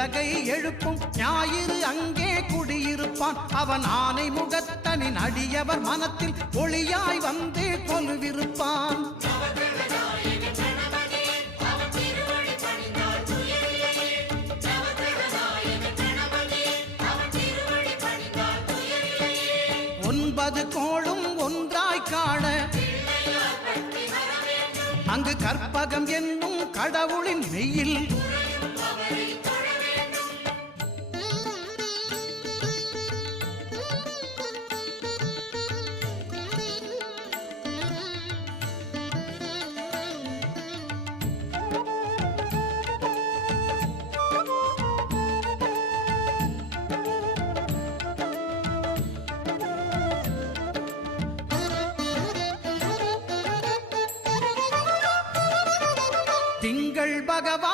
உலகை எழுப்பும் ஞாயிறு அங்கே குடியிருப்பான். அவன் ஆனை முகத்தனின் அடியவர் மனத்தில் ஒளியாய் வந்து கொலுவிருப்பான். ஒன்பது கோளும் ஒன்றாய் காண அங்கு கற்பகம் என்னும் கடவுளின் மெய்யில் திங்கள் பகவான்